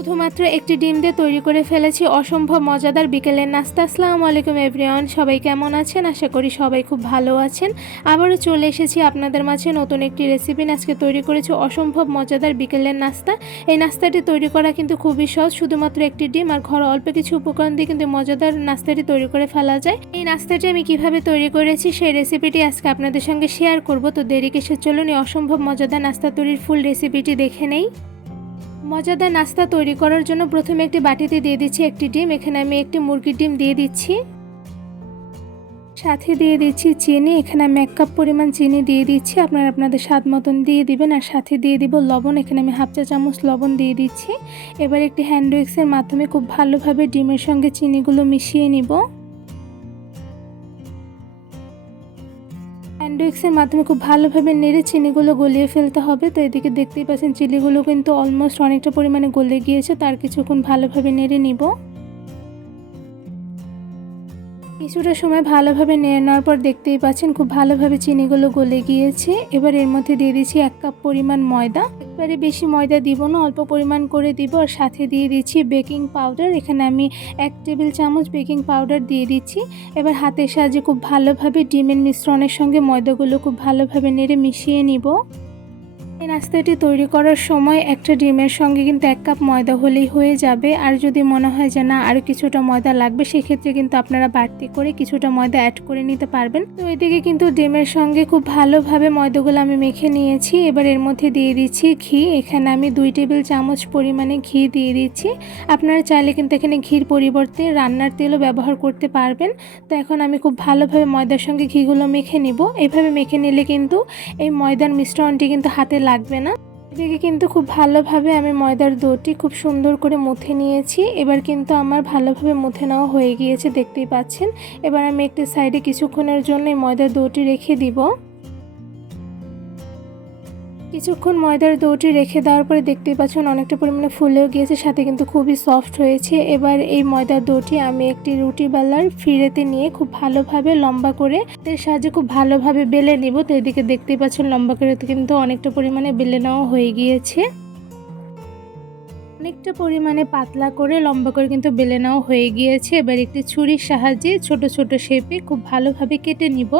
শুধুমাত্র একটি ডিম দিয়ে তৈরি করে ফেলেছি অসম্ভব মজাদার বিকেলের নাস্তা। আসসালামু আলাইকুম এভরিওয়ান, সবাই কেমন আছেন? আশা করি সবাই খুব ভালো আছেন। আবারও চলে এসেছি আপনাদের মাঝে নতুন একটি রেসিপি নিয়ে। আজকে তৈরি করেছি অসম্ভব মজাদার বিকেলের নাস্তা। এই নাস্তাটি তৈরি করা কিন্তু খুবই সহজ, শুধুমাত্র একটি ডিম আর ঘরোয়া অল্প কিছু উপকরণ দিয়ে কিন্তু মজাদার নাস্তাটি তৈরি করে ফেলা যায়। এই নাস্তাটি আমি কিভাবে তৈরি করেছি সেই রেসিপিটি আজকে আপনাদের সঙ্গে শেয়ার করব। তো দেরি কিসের, চলুন এই অসম্ভব মজাদার নাস্তা তৈরির ফুল রেসিপিটি দেখে নেই। মজাদার নাস্তা তৈরি করার জন্য প্রথমে একটি বাটিতে দিয়ে দিচ্ছি একটি ডিম। এখানে আমি একটি মুরগির ডিম দিয়ে দিচ্ছি, সাথে দিয়ে দিচ্ছি চিনি। এখানে আমি 1 কাপ পরিমাণ চিনি দিয়ে দিচ্ছি, আপনারা আপনাদের স্বাদ মতন দিয়ে দিবেন। আর সাথে দিয়ে দিব লবণ, এখানে আমি 1/2 চা চামচ লবণ দিয়ে দিচ্ছি। এবার একটি হ্যান্ড উইক্সের মাধ্যমে খুব ভালোভাবে ডিমের সঙ্গে চিনিগুলো মিশিয়ে নিব। হ্যান্ড উইক্সের মাধ্যমে খুব ভালোভাবে নেড়ে চিনিগুলো গলিয়ে ফেলতে হবে। তো এদিকে দেখতেই পাচ্ছেন চিনিগুলো কিন্তু অলমোস্ট অনেকটা পরিমাণে গলে গিয়েছে, তার কিছুক্ষণ ভালোভাবে নেড়ে নিব। কিছুটা সময় ভালোভাবে নেড়ে নেওয়ার পর দেখতেই পাচ্ছেন খুব ভালোভাবে চিনিগুলো গলে গিয়েছে। এবার এর মধ্যে দিয়ে দিচ্ছি 1 কাপ পরিমাণ ময়দা। একবারে বেশি ময়দা দিব না, অল্প পরিমাণ করে দিব। আর সাথে দিয়ে দিচ্ছি বেকিং পাউডার। এখানে আমি 1 টেবিল চামচ বেকিং পাউডার দিয়ে দিচ্ছি। এবার হাতের সাহায্যে খুব ভালোভাবে ডিমের মিশ্রণের সঙ্গে ময়দাগুলো খুব ভালোভাবে নেড়ে মিশিয়ে নিব। এই নাস্তাটি তৈরি করার সময় একটা ডিমের সঙ্গে কিন্তু 1 কাপ ময়দা হলেই হয়ে যাবে। আর যদি মনে হয় যে না আরও কিছুটা ময়দা লাগবে, সেক্ষেত্রে কিন্তু আপনারা বাড়তি করে কিছুটা ময়দা অ্যাড করে নিতে পারবেন। তো এদিকে কিন্তু ডিমের সঙ্গে খুব ভালোভাবে ময়দাগুলো আমি মেখে নিয়েছি। এবার এর মধ্যে দিয়ে দিচ্ছি ঘি। এখানে আমি 2 টেবিল চামচ পরিমাণে ঘি দিয়ে দিচ্ছি। আপনারা চাইলে কিন্তু এখানে ঘির পরিবর্তে রান্নার তেলও ব্যবহার করতে পারবেন। তো এখন আমি খুব ভালোভাবে ময়দার সঙ্গে ঘিগুলো মেখে নিব। এভাবে মেখে নিলে কিন্তু এই ময়দার মিশ্রণটি কিন্তু হাতে লাগবে না। এদিকে কিন্তু খুব ভালোভাবে আমি ময়দার ডোটি খুব সুন্দর করে মুথে নিয়েছি। এবার কিন্তু আমার ভালোভাবে মুথে নেওয়া হয়ে গিয়েছে, দেখতেই পাচ্ছেন। এবার আমি একটি সাইডে কিছুক্ষণের জন্য এই ময়দার ডোটি রেখে দিব। কিছুক্ষণ ময়দার ডোটি রেখে দেওয়ার পরে দেখতেই পাচ্ছেন অনেকটা পরিমাণে ফুলেও গিয়েছে, সাথে কিন্তু খুবই সফট হয়েছে। এবার এই ময়দার ডোটি আমি একটি রুটি বেলার ফিরেতে নিয়ে খুব ভালোভাবে লম্বা করে এর সাহায্যে খুব ভালোভাবে বেলে নিব। তো এদিকে দেখতেই পাচ্ছেন লম্বা করে কিন্তু অনেকটা পরিমাণে বেলে নেওয়া হয়ে গিয়েছে। অনেকটা পরিমাণে পাতলা করে লম্বা করে কিন্তু বেলে নেওয়া হয়ে গিয়েছে। এবার একটি ছুরির সাহায্যে ছোট ছোট শেপে খুব ভালোভাবে কেটে নিব।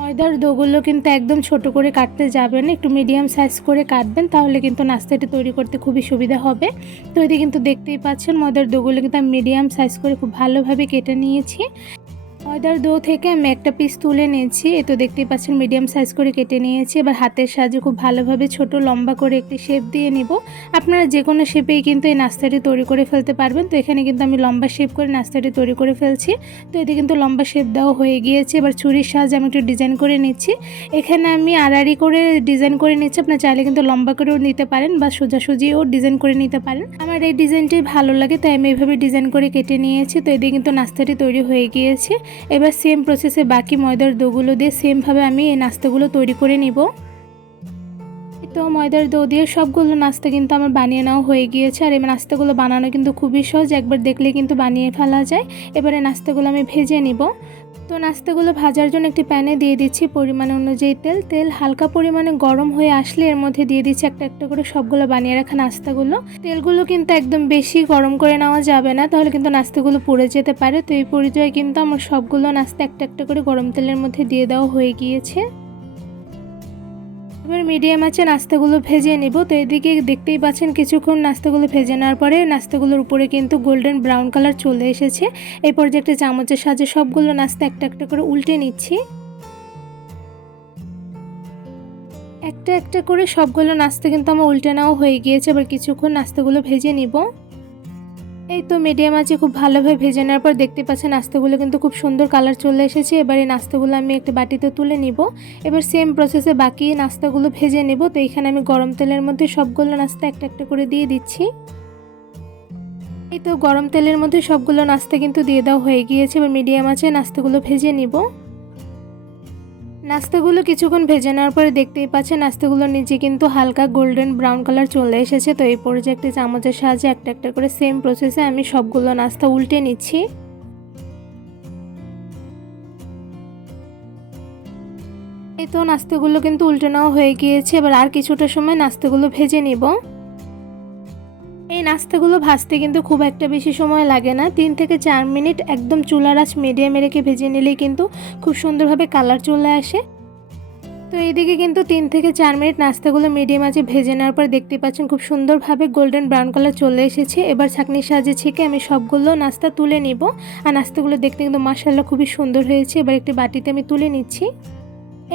ময়দার ডোগুলো কিন্তু একদম ছোট করে কাটতে যাবেন, একটু মিডিয়াম সাইজ করে কাটবেন, তাহলে কিন্তু নাস্তাটি তৈরি করতে খুবই সুবিধা হবে। তো এটি কিন্তু দেখতেই পাচ্ছেন ময়দার ডোগুলো কিন্তু আমি মিডিয়াম সাইজ করে খুব ভালোভাবে কেটে নিয়েছি। ময়দার ডো থেকে আমি একটা পিস তুলে নিয়েছি। এ তো দেখতেই পাচ্ছেন মিডিয়াম সাইজ করে কেটে নিয়েছি। এবার হাতের সাহায্যে খুব ভালোভাবে ছোট লম্বা করে একটি শেপ দিয়ে নিব। আপনারা যে কোনো শেপেই কিন্তু এই নাস্তাটি তৈরি করে ফেলতে পারবেন। তো এখানে কিন্তু আমি লম্বা শেপ করে নাস্তাটি তৈরি করে ফেলছি। তো এতে কিন্তু লম্বা শেপ দেওয়া হয়ে গিয়েছে। এবার ছুরির সাহায্যে আমি একটু ডিজাইন করে নিচ্ছি। এখানে আমি আড়াআড়ি করে ডিজাইন করে নিচ্ছি। আপনারা চাইলে কিন্তু লম্বা করেও নিতে পারেন বা সোজাসুজিও ডিজাইন করে নিতে পারেন। আমার এই ডিজাইনটাই ভালো লাগে, তাই আমি এইভাবে ডিজাইন করে কেটে নিয়েছি। তো এদিকে কিন্তু নাস্তাটি তৈরি হয়ে গিয়েছে। এবার সেম প্রসেসে বাকি ময়দার ডোগুলো দিয়ে সেমভাবে আমি এই নাস্তাগুলো তৈরি করে নিব। তো ময়দার ডো দিয়ে সবগুলো নাস্তা কিন্তু আমার বানিয়ে নেওয়া হয়ে গিয়েছে। আর এই নাস্তাগুলো বানানো কিন্তু খুবই সহজ, একবার দেখলে কিন্তু বানিয়ে ফেলা যায়। এবারে নাস্তাগুলো আমি ভেজে নিব। তো নাস্তাগুলো ভাজার জন্য একটি প্যানে দিয়ে দিচ্ছি পরিমাণ অনুযায়ী তেল। তেল হালকা পরিমাণে গরম হয়ে আসলে এর মধ্যে দিয়ে দিচ্ছি একটা একটা করে সবগুলো বানিয়ে রাখা নাস্তাগুলো। তেলগুলো কিন্তু একদম বেশি গরম করে নেওয়া যাবে না, তাহলে কিন্তু নাস্তাগুলো পুড়ে যেতে পারে। তো এই পর্যায়ে কিন্তু আমার সবগুলো নাস্তা একটা একটা করে গরম তেলের মধ্যে দিয়ে দেওয়া হয়ে গিয়েছে। এবার মিডিয়াম আঁচে নাস্তাগুলো ভেজে নিব। তো এদিকে দেখতেই পাচ্ছেন কিছুক্ষণ নাস্তাগুলো ভেজে নেওয়ার পরে নাস্তাগুলোর উপরে কিন্তু গোল্ডেন ব্রাউন কালার চলে এসেছে। এই পর্যায়ে একটা চামচের সাহায্যে সবগুলো নাস্তা একটা একটা করে উল্টে নিচ্ছি। একটা একটা করে সবগুলো নাস্তা কিন্তু আমার উল্টে নেওয়া হয়ে গিয়েছে। এবার কিছুক্ষণ নাস্তাগুলো ভেজে নিব। এই তো মিডিয়াম আঁচে খুব ভালোভাবে ভেজে নেওয়ার পর দেখতে পাচ্ছেন নাস্তাগুলো কিন্তু খুব সুন্দর কালার চলে এসেছে। এবার এই নাস্তাগুলো আমি একটা বাটিতে তুলে নিব। এবার সেম প্রসেসে বাকি নাস্তাগুলো ভেজে নেব। তো এখানে আমি গরম তেলের মধ্যে সবগুলো নাস্তা একটা একটা করে দিয়ে দিচ্ছি। এই তো গরম তেলের মধ্যে সবগুলো নাস্তা কিন্তু দিয়ে দেওয়া হয়ে গিয়েছে। এবার মিডিয়াম আঁচে নাস্তাগুলো ভেজে নিব। নাস্তাগুলো কিছুক্ষণ ভেজে নেওয়ার পরে দেখতেই পাচ্ছেন নাস্তাগুলোর নিচে কিন্তু হালকা গোল্ডেন ব্রাউন কালার চলে এসেছে। তো এই পর্যায়ে একটি চামচের সাহায্যে একটা একটা করে সেম প্রসেসে আমি সবগুলো নাস্তা উল্টে নিচ্ছি। এই তো নাস্তাগুলো কিন্তু উল্টে নেওয়া হয়ে গিয়েছে, এবার আর কিছুটা সময় নাস্তাগুলো ভেজে নিব। এই নাস্তাগুলো ভাজতে কিন্তু খুব একটা বেশি সময় লাগে না, 3 থেকে 4 মিনিট একদম চুলার আঁচ মিডিয়ামে রেখে ভেজে নিলেই কিন্তু খুব সুন্দরভাবে কালার চলে আসে। তো এইদিকে কিন্তু 3 থেকে 4 মিনিট নাস্তাগুলো মিডিয়াম আঁচে ভেজে নেওয়ার পর দেখতে পাচ্ছেন খুব সুন্দরভাবে গোল্ডেন ব্রাউন কালার চলে এসেছে। এবার ছাঁকনির সাহায্যে ছেঁকে আমি সবগুলো নাস্তা তুলে নিব। আর নাস্তাগুলো দেখতে কিন্তু মাশাআল্লাহ খুবই সুন্দর হয়েছে। এবার একটি বাটিতে আমি তুলে নিচ্ছি।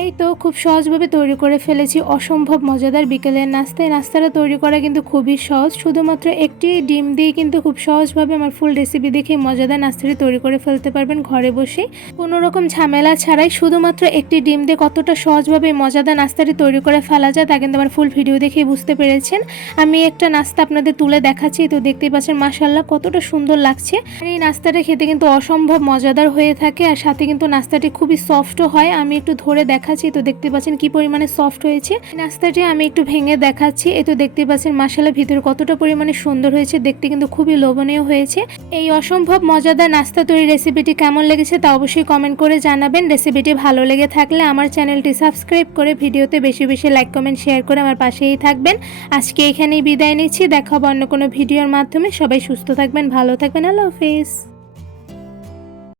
এই তো খুব সহজভাবে তৈরি করে ফেলেছি অসম্ভব মজাদার বিকেলের নাস্তা। এই নাস্তাটা তৈরি করা কিন্তু খুবই সহজ, শুধুমাত্র একটি ডিম দিয়ে কিন্তু খুব সহজভাবে আমার ফুল রেসিপি দেখে মজাদার নাস্তাটি তৈরি করে ফেলতে পারবেন ঘরে বসে, কোনো রকম ঝামেলা ছাড়াই। শুধুমাত্র একটি ডিম দিয়ে কতটা সহজভাবে মজাদার নাস্তাটি তৈরি করে ফেলা যায় তা কিন্তু আমার ফুল ভিডিও দেখেই বুঝতে পেরেছেন। আমি একটা নাস্তা আপনাদের তুলে দেখাচ্ছি, তো দেখতেই পাচ্ছেন মাশাআল্লাহ কতটা সুন্দর লাগছে। আর এই নাস্তাটা খেতে কিন্তু অসম্ভব মজাদার হয়ে থাকে, আর সাথে কিন্তু নাস্তাটি খুবই সফটও হয়। আমি একটু ধরে দেখাচ্ছি, তো দেখতে পাচ্ছেন কি পরিমাণে সফট হয়েছে। নাস্তাটি আমি একটু ভেঙে দেখাচ্ছি, এই তো দেখতে পাচ্ছেন মাশাআল্লাহ ভিতরে কতটা পরিমাণে সুন্দর হয়েছে, দেখতে কিন্তু খুবই লোভনীয় হয়েছে। এই অসম্ভব মজাদার নাস্তা তৈরি রেসিপিটি কেমন লেগেছে তা অবশ্যই কমেন্ট করে জানাবেন। রেসিপিটি ভালো লেগে থাকলে আমার চ্যানেলটি সাবস্ক্রাইব করে ভিডিওতে বেশি বেশি লাইক কমেন্ট শেয়ার করে আমার পাশেই থাকবেন। আজকে এখানেই বিদায় নিচ্ছি, দেখা হবে অন্য কোনো ভিডিওর মাধ্যমে। সবাই সুস্থ থাকবেন, ভালো থাকবেন, আল্লাহ হাফেজ।